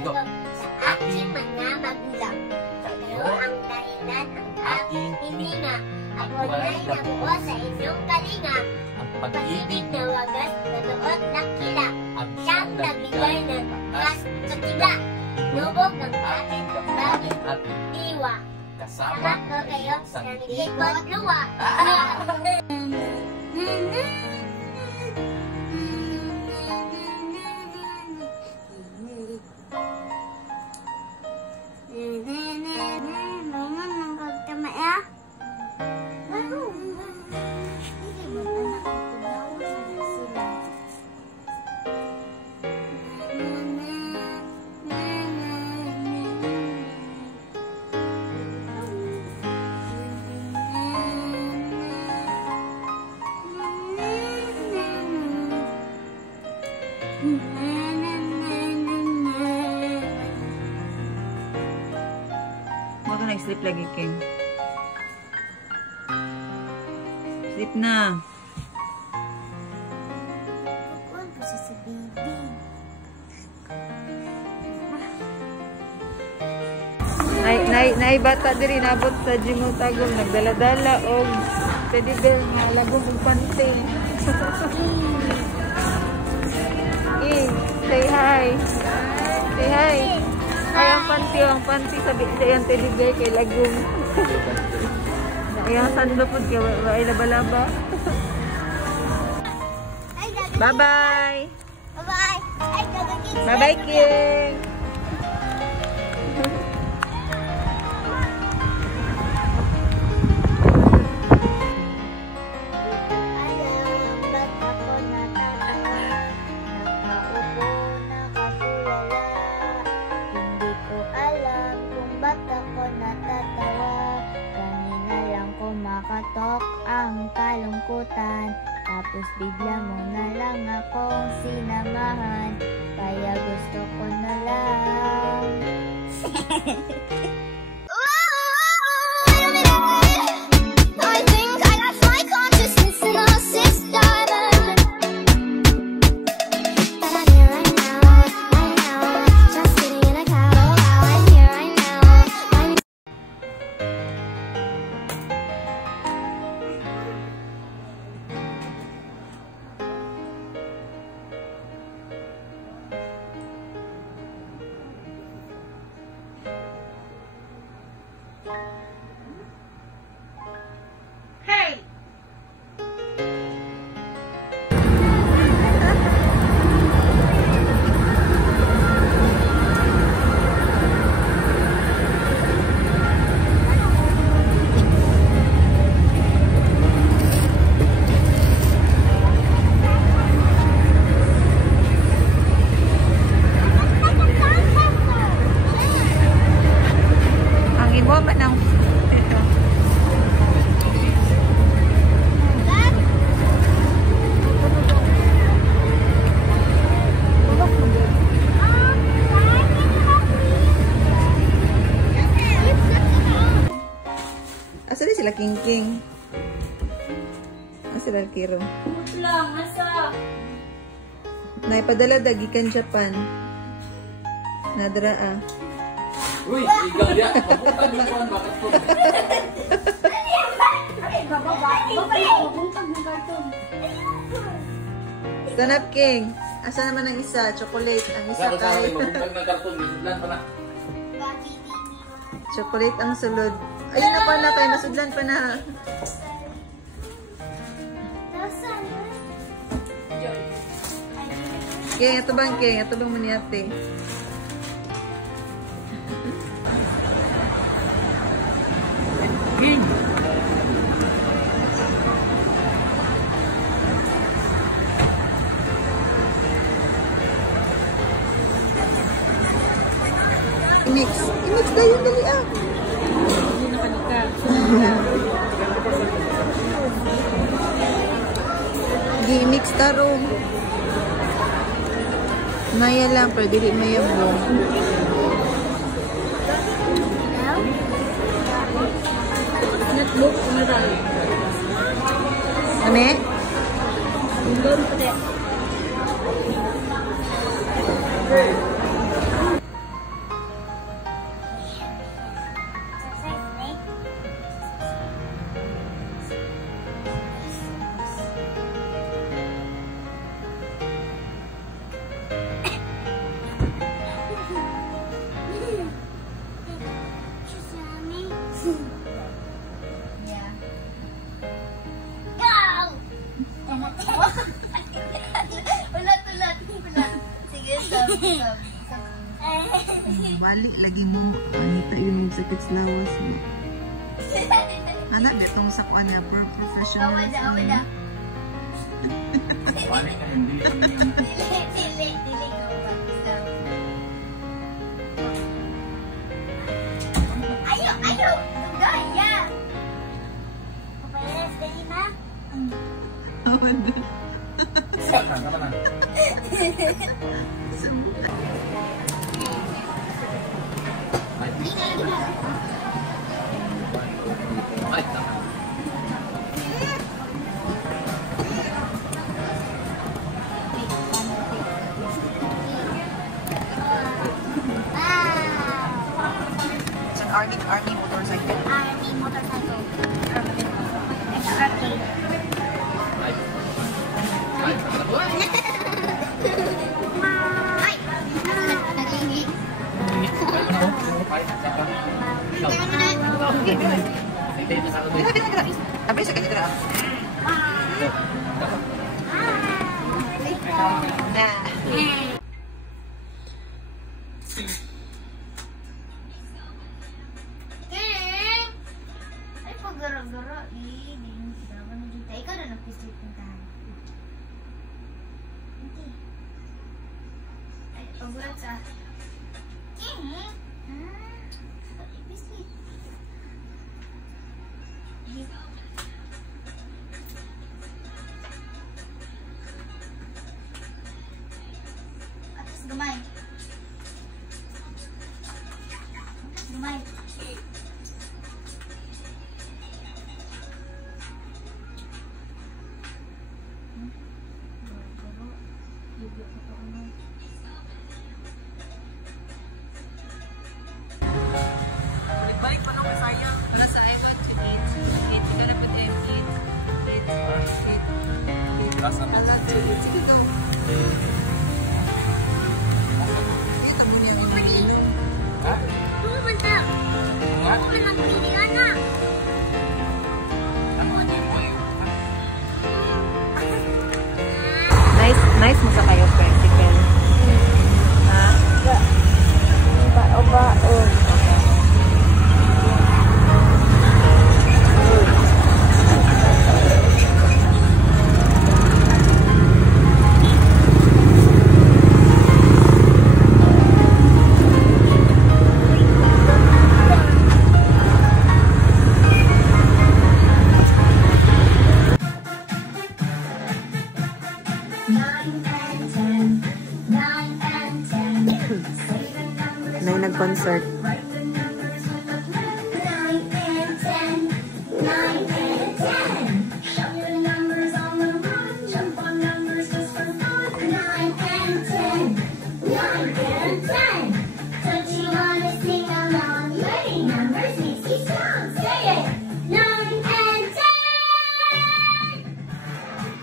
sa aking mga magulang. Pero ang dahilan ang aking hininga, ako na'y nabuo sa inyong kalinga. Ang pag-ibig na wagas, totoo't dakila, siyang nagbigay ng pagkas sa tiga. Lubog ng aking damdamin at diwa. Kasama ko kayo sa likod luwa. Huwag ka nag-sleep lagi, King. Sleep na. Naibata diri nabot sa Jimutagol, nagdala-dala og teddy bear nga lagong og pante. Say hi. Say hi. Ay, ang panty sabi sa yung teddy bear kay lagong. Ay, ang sando po kaya ay laba-laba. Bye-bye. Bye-bye. Bye-bye, King. Makatok ang kalungkutan, tapos bigla mo na lang akong sinamahan, kaya gusto ko na lang. I think I lost my consciousness in a sixth diamond. But I'm here right now, just sitting in a couch. I'm here right now. Hey! Ang ibo ba ng asa di sila King? Asa sila Kiro? Lang, nasa Naipadala dagikan Japan. Nadra ah. Uy, ikaw dia. Mapunta doon ko ang bakit po. Ganap King. Asa naman ang isa? Chocolate. Ang isa kay Mabuntag ng karton. Bisudlan pa na. chocolate ang sulod. Ayun na pala kay masudlan pa na. King, ito bang King? Ito bang maniate? King! I-mix. I-mix na yun, dali ah. hindi nakanika. I-mix tarong. Maya lang, pero dili maya mo. Netbook, umaral. Ame? Doon pa de. Balik lagi mo. Anita yung sakit sa lawas mo. Anak, ditong sa kuan niya, professional. Awada. Balik ka yun, dili kami yung... Dili ko ba? Ayo! Gaya! Papayalas dali na? Sama na. Ay, tama. Army motorcycle. Army motorcycle. Ito arcade. Ay. Ay, Ay! Naglingig. Tapi sa ganito na. Ay, pag-gara-gara. Ikaw na nag-pislit ng tahan. Hindi. Ay, pagulat sa... Pislit. Atas gamay. Gamay. Balik pa nung kasaya. Nasa iwan si 8. Ka na pwede M8. 8. Rasa mo. Sige go. Ito mo niya iniinom. Ha? Pumunta. Ha? Pumunta ng pilihan na. Nice mo sa kayo, practical. Ha? Bao. Na nag-concert.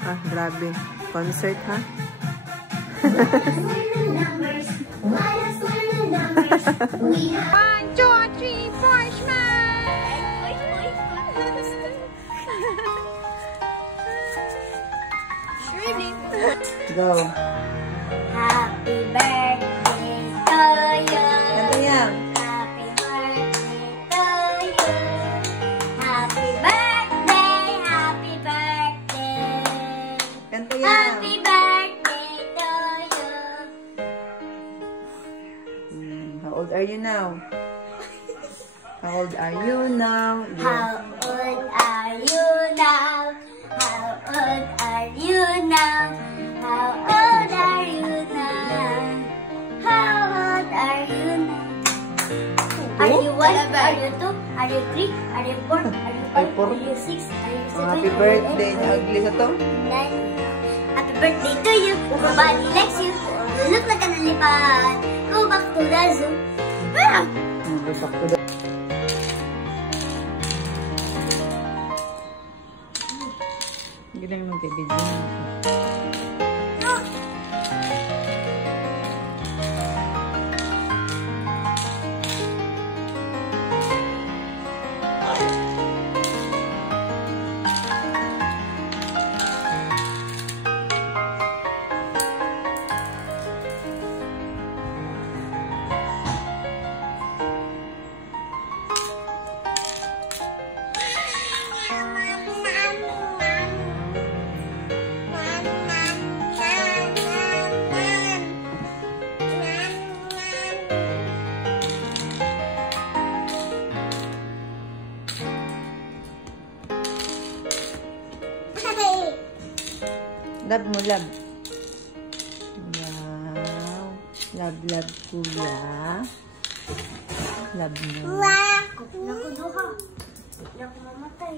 Ah, grabe. Concert, ha? 1, 2, 3, 4, Go. Happy birthday to you. Kanta yan. Happy birthday to you. Happy birthday, happy birthday. Kanta yan. Happy birthday to you. How old are you now? How old are you now? How old are you now? How old are you now? How old are you now? How old are you now? Are you 1? Are you 2? Are you 3? Are you 4? Are you 5? Are you 6? Are you 7? Happy birthday na ugly sa to. 9. Happy birthday to you. Nobody likes you. You look like an elephant. Go back to the zoo. Ah! Sakto daw. Hindi naman mag-video. Love mo, love. Wow. Love, love, kuya. Love mo. Nakuduha. Naku mamatay.